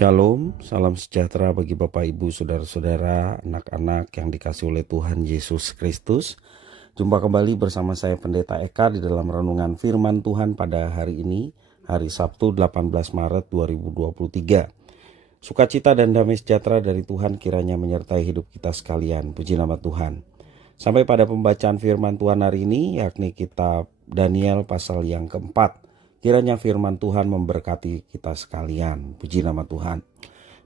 Shalom, salam sejahtera bagi Bapak, Ibu, Saudara-saudara, anak-anak yang dikasihi oleh Tuhan Yesus Kristus. Jumpa kembali bersama saya Pendeta Eka di dalam renungan firman Tuhan pada hari ini, hari Sabtu 18 Maret 2023. Sukacita dan damai sejahtera dari Tuhan kiranya menyertai hidup kita sekalian. Puji nama Tuhan. Sampai pada pembacaan firman Tuhan hari ini, yakni kitab Daniel pasal yang keempat. Kiranya firman Tuhan memberkati kita sekalian. Puji nama Tuhan.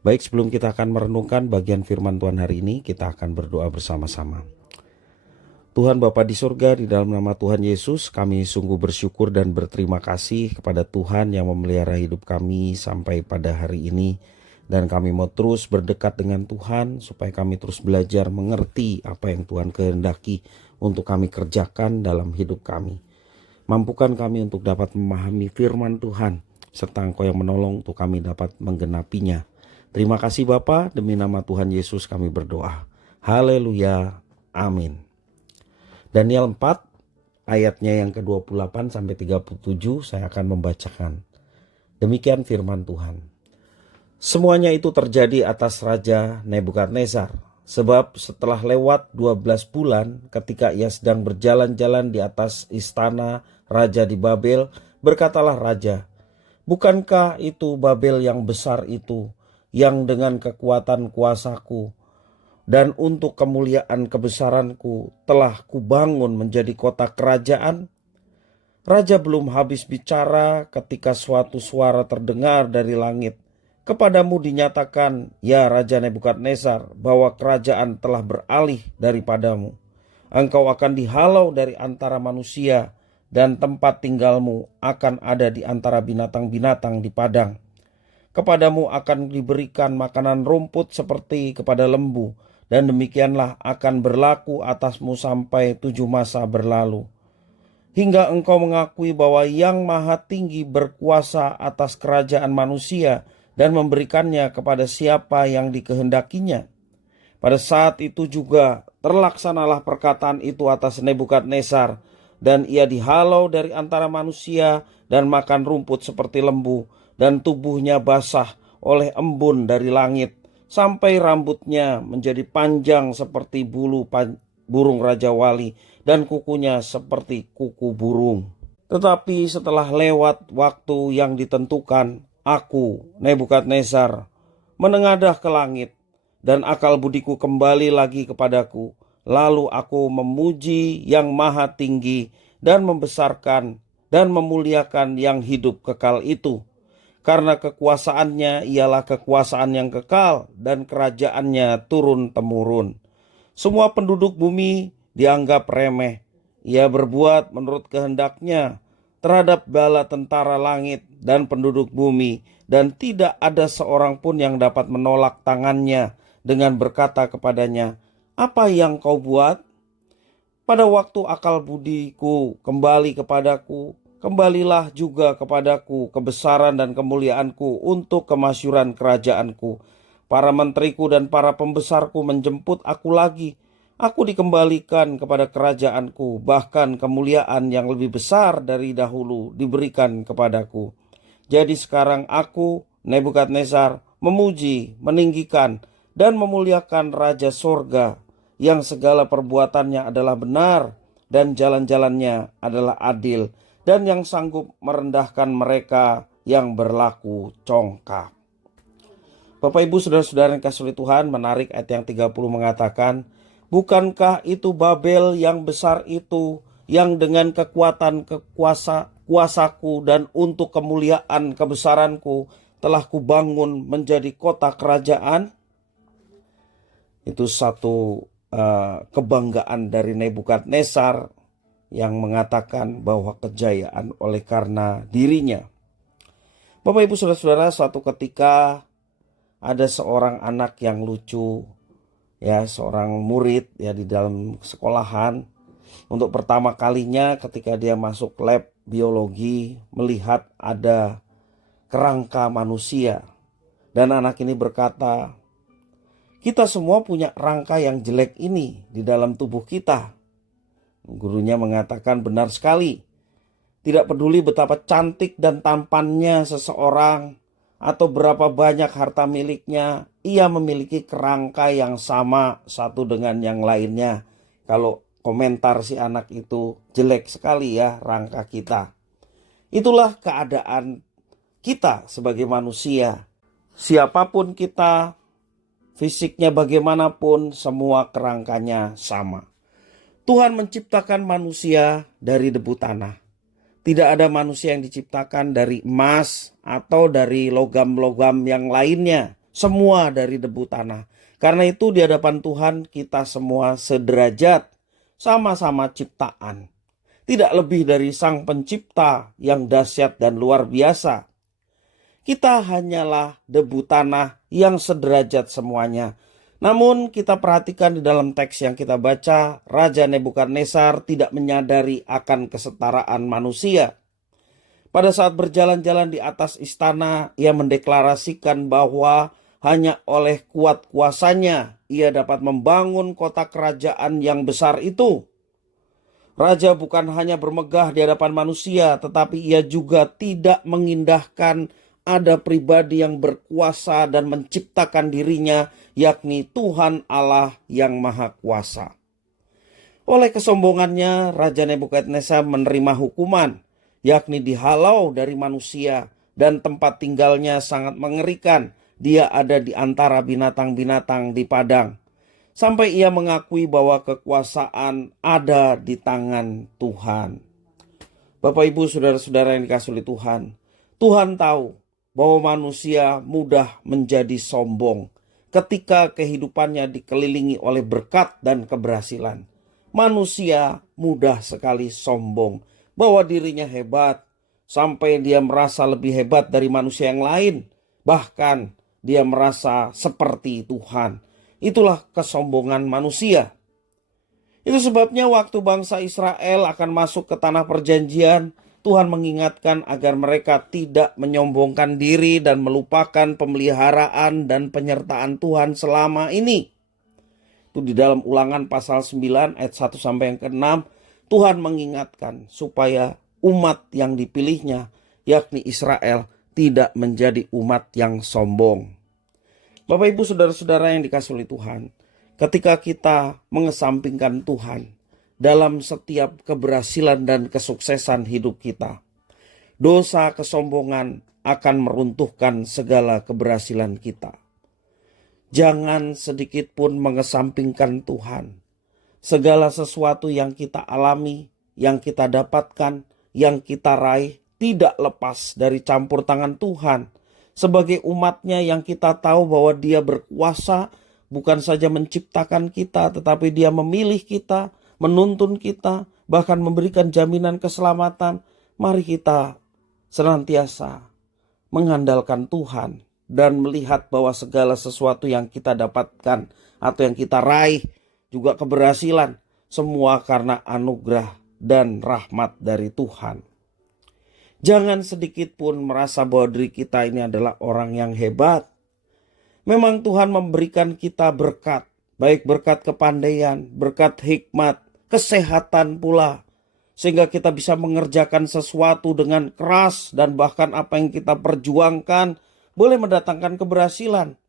Baik, sebelum kita akan merenungkan bagian firman Tuhan hari ini, kita akan berdoa bersama-sama. Tuhan Bapa di surga, di dalam nama Tuhan Yesus, kami sungguh bersyukur dan berterima kasih kepada Tuhan yang memelihara hidup kami sampai pada hari ini. Dan kami mau terus berdekat dengan Tuhan supaya kami terus belajar mengerti apa yang Tuhan kehendaki untuk kami kerjakan dalam hidup kami. Mampukan kami untuk dapat memahami firman Tuhan, serta Engkau yang menolong untuk kami dapat menggenapinya. Terima kasih Bapa, demi nama Tuhan Yesus kami berdoa. Haleluya, amin. Daniel 4 ayatnya yang ke-28 sampai 37 saya akan membacakan. Demikian firman Tuhan. Semuanya itu terjadi atas Raja Nebukadnezar. Sebab setelah lewat 12 bulan ketika ia sedang berjalan-jalan di atas istana Raja di Babel, berkatalah Raja, bukankah itu Babel yang besar itu, yang dengan kekuatan kuasaku dan untuk kemuliaan kebesaranku telah kubangun menjadi kota kerajaan? Raja belum habis bicara ketika suatu suara terdengar dari langit. Kepadamu dinyatakan, ya Raja Nebukadnezar, bahwa kerajaan telah beralih daripadamu. Engkau akan dihalau dari antara manusia, dan tempat tinggalmu akan ada di antara binatang-binatang di padang. Kepadamu akan diberikan makanan rumput seperti kepada lembu, dan demikianlah akan berlaku atasmu sampai 7 masa berlalu. Hingga engkau mengakui bahwa Yang Maha Tinggi berkuasa atas kerajaan manusia, dan memberikannya kepada siapa yang dikehendakinya. Pada saat itu juga terlaksanalah perkataan itu atas Nebukadnezar, dan ia dihalau dari antara manusia dan makan rumput seperti lembu, dan tubuhnya basah oleh embun dari langit, sampai rambutnya menjadi panjang seperti bulu burung Raja Wali, dan kukunya seperti kuku burung. Tetapi setelah lewat waktu yang ditentukan, aku, Nebukadnezar, menengadah ke langit, dan akal budiku kembali lagi kepadaku. Lalu aku memuji Yang Maha Tinggi dan membesarkan dan memuliakan yang hidup kekal itu. Karena kekuasaannya ialah kekuasaan yang kekal dan kerajaannya turun-temurun. Semua penduduk bumi dianggap remeh. Ia berbuat menurut kehendaknya terhadap bala tentara langit dan penduduk bumi, dan tidak ada seorang pun yang dapat menolak tangannya dengan berkata kepadanya, apa yang kau buat? Pada waktu akal budiku kembali kepadaku, kembalilah juga kepadaku kebesaran dan kemuliaanku untuk kemasyuran kerajaanku. Para menteriku dan para pembesarku menjemput aku lagi. Aku dikembalikan kepada kerajaanku, bahkan kemuliaan yang lebih besar dari dahulu diberikan kepadaku. Jadi sekarang aku, Nebukadnezar, memuji, meninggikan, dan memuliakan Raja Sorga, yang segala perbuatannya adalah benar, dan jalan-jalannya adalah adil, dan yang sanggup merendahkan mereka yang berlaku congkak. Bapak Ibu Saudara-saudara yang kasih oleh Tuhan, menarik ayat yang 30 mengatakan, bukankah itu Babel yang besar itu, yang dengan kekuatan kuasaku dan untuk kemuliaan kebesaranku telah kubangun menjadi kota kerajaan? Itu satu kebanggaan dari Nebukadnezar yang mengatakan bahwa kejayaan oleh karena dirinya. Bapak Ibu Saudara-saudara, suatu ketika ada seorang anak yang lucu, ya, seorang murid ya di dalam sekolahan. Untuk pertama kalinya ketika dia masuk lab biologi, melihat ada kerangka manusia. Dan anak ini berkata, kita semua punya rangka yang jelek ini di dalam tubuh kita. Gurunya mengatakan benar sekali. Tidak peduli betapa cantik dan tampannya seseorang, atau berapa banyak harta miliknya, ia memiliki kerangka yang sama satu dengan yang lainnya. Kalau komentar si anak itu, jelek sekali ya rangka kita. Itulah keadaan kita sebagai manusia. Siapapun kita, fisiknya bagaimanapun, semua kerangkanya sama. Tuhan menciptakan manusia dari debu tanah. Tidak ada manusia yang diciptakan dari emas atau dari logam-logam yang lainnya. Semua dari debu tanah. Karena itu di hadapan Tuhan kita semua sederajat, sama-sama ciptaan. Tidak lebih dari Sang Pencipta yang dahsyat dan luar biasa. Kita hanyalah debu tanah yang sederajat semuanya. Namun kita perhatikan di dalam teks yang kita baca, Raja Nebukadnezar tidak menyadari akan kesetaraan manusia. Pada saat berjalan-jalan di atas istana, ia mendeklarasikan bahwa hanya oleh kuat kuasanya ia dapat membangun kota kerajaan yang besar itu. Raja bukan hanya bermegah di hadapan manusia, tetapi ia juga tidak mengindahkan ada pribadi yang berkuasa dan menciptakan dirinya, yakni Tuhan Allah yang Maha Kuasa. Oleh kesombongannya, Raja Nebukadnezar menerima hukuman, yakni dihalau dari manusia, dan tempat tinggalnya sangat mengerikan. Dia ada di antara binatang-binatang di padang. Sampai ia mengakui bahwa kekuasaan ada di tangan Tuhan. Bapak, Ibu, saudara-saudara yang dikasihi oleh Tuhan, Tuhan tahu bahwa manusia mudah menjadi sombong ketika kehidupannya dikelilingi oleh berkat dan keberhasilan. Manusia mudah sekali sombong bahwa dirinya hebat, sampai dia merasa lebih hebat dari manusia yang lain. Bahkan dia merasa seperti Tuhan. Itulah kesombongan manusia. Itu sebabnya waktu bangsa Israel akan masuk ke tanah perjanjian, Tuhan mengingatkan agar mereka tidak menyombongkan diri dan melupakan pemeliharaan dan penyertaan Tuhan selama ini. Itu di dalam Ulangan pasal 9 ayat 1 sampai yang ke-6, Tuhan mengingatkan supaya umat yang dipilihnya, yakni Israel, tidak menjadi umat yang sombong. Bapak, Ibu, saudara-saudara yang dikasihi oleh Tuhan, ketika kita mengesampingkan Tuhan dalam setiap keberhasilan dan kesuksesan hidup kita, dosa kesombongan akan meruntuhkan segala keberhasilan kita. Jangan sedikit pun mengesampingkan Tuhan. Segala sesuatu yang kita alami, yang kita dapatkan, yang kita raih, tidak lepas dari campur tangan Tuhan. Sebagai umatnya yang kita tahu bahwa Dia berkuasa, bukan saja menciptakan kita, tetapi Dia memilih kita, menuntun kita, bahkan memberikan jaminan keselamatan. Mari kita senantiasa mengandalkan Tuhan dan melihat bahwa segala sesuatu yang kita dapatkan atau yang kita raih, juga keberhasilan, semua karena anugerah dan rahmat dari Tuhan. Jangan sedikit pun merasa bahwa diri kita ini adalah orang yang hebat. Memang Tuhan memberikan kita berkat, baik berkat kepandaian, berkat hikmat, kesehatan pula, sehingga kita bisa mengerjakan sesuatu dengan keras, dan bahkan apa yang kita perjuangkan boleh mendatangkan keberhasilan.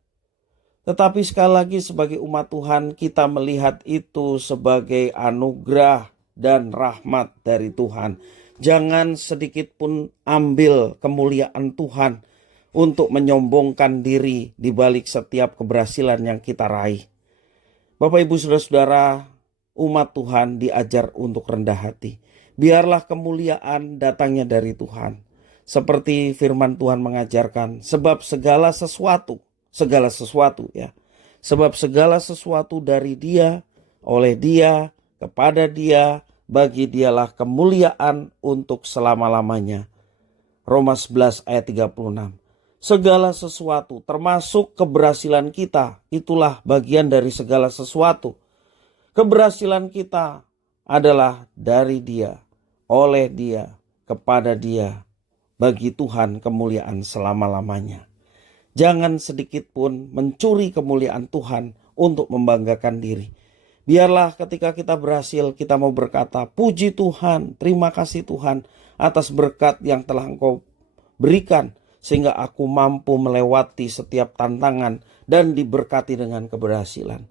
Tetapi sekali lagi sebagai umat Tuhan, kita melihat itu sebagai anugerah dan rahmat dari Tuhan. Jangan sedikit pun ambil kemuliaan Tuhan untuk menyombongkan diri di balik setiap keberhasilan yang kita raih. Bapak, Ibu, saudara-saudara, umat Tuhan diajar untuk rendah hati. Biarlah kemuliaan datangnya dari Tuhan. Seperti firman Tuhan mengajarkan, sebab segala sesuatu ya. Sebab segala sesuatu dari Dia, oleh Dia, kepada Dia, bagi Dialah kemuliaan untuk selama-lamanya. Roma 11 ayat 36. Segala sesuatu termasuk keberhasilan kita, itulah bagian dari segala sesuatu. Keberhasilan kita adalah dari Dia, oleh Dia, kepada Dia, bagi Tuhan kemuliaan selama-lamanya. Jangan sedikit pun mencuri kemuliaan Tuhan untuk membanggakan diri. Biarlah ketika kita berhasil, kita mau berkata, puji Tuhan, terima kasih Tuhan atas berkat yang telah Engkau berikan. sehingga aku mampu melewati setiap tantangan dan diberkati dengan keberhasilan.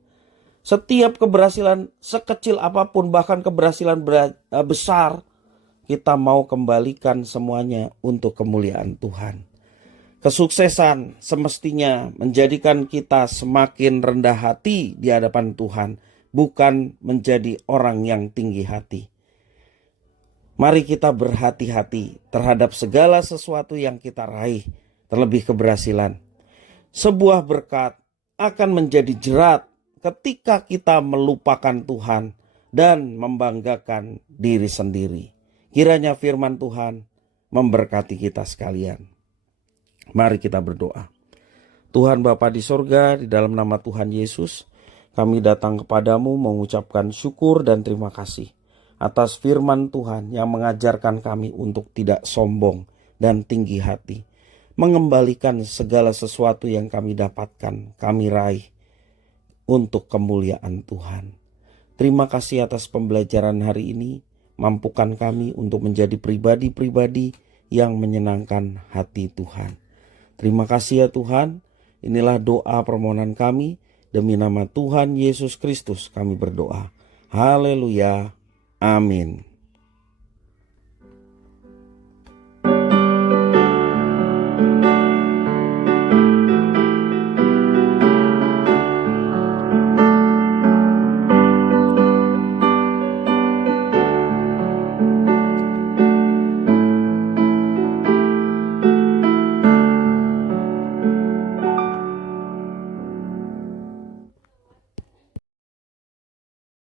Setiap keberhasilan sekecil apapun, bahkan keberhasilan besar, kita mau kembalikan semuanya untuk kemuliaan Tuhan. Kesuksesan semestinya menjadikan kita semakin rendah hati di hadapan Tuhan, bukan menjadi orang yang tinggi hati. Mari kita berhati-hati terhadap segala sesuatu yang kita raih, terlebih keberhasilan. Sebuah berkat akan menjadi jerat ketika kita melupakan Tuhan dan membanggakan diri sendiri. Kiranya firman Tuhan memberkati kita sekalian. Mari kita berdoa. Tuhan Bapa di sorga, di dalam nama Tuhan Yesus, kami datang kepadamu mengucapkan syukur dan terima kasih atas firman Tuhan yang mengajarkan kami untuk tidak sombong dan tinggi hati, mengembalikan segala sesuatu yang kami dapatkan, kami raih untuk kemuliaan Tuhan. Terima kasih atas pembelajaran hari ini. Mampukan kami untuk menjadi pribadi-pribadi yang menyenangkan hati Tuhan. Terima kasih ya Tuhan. Inilah doa permohonan kami. Demi nama Tuhan Yesus Kristus kami berdoa. Haleluya. Amin.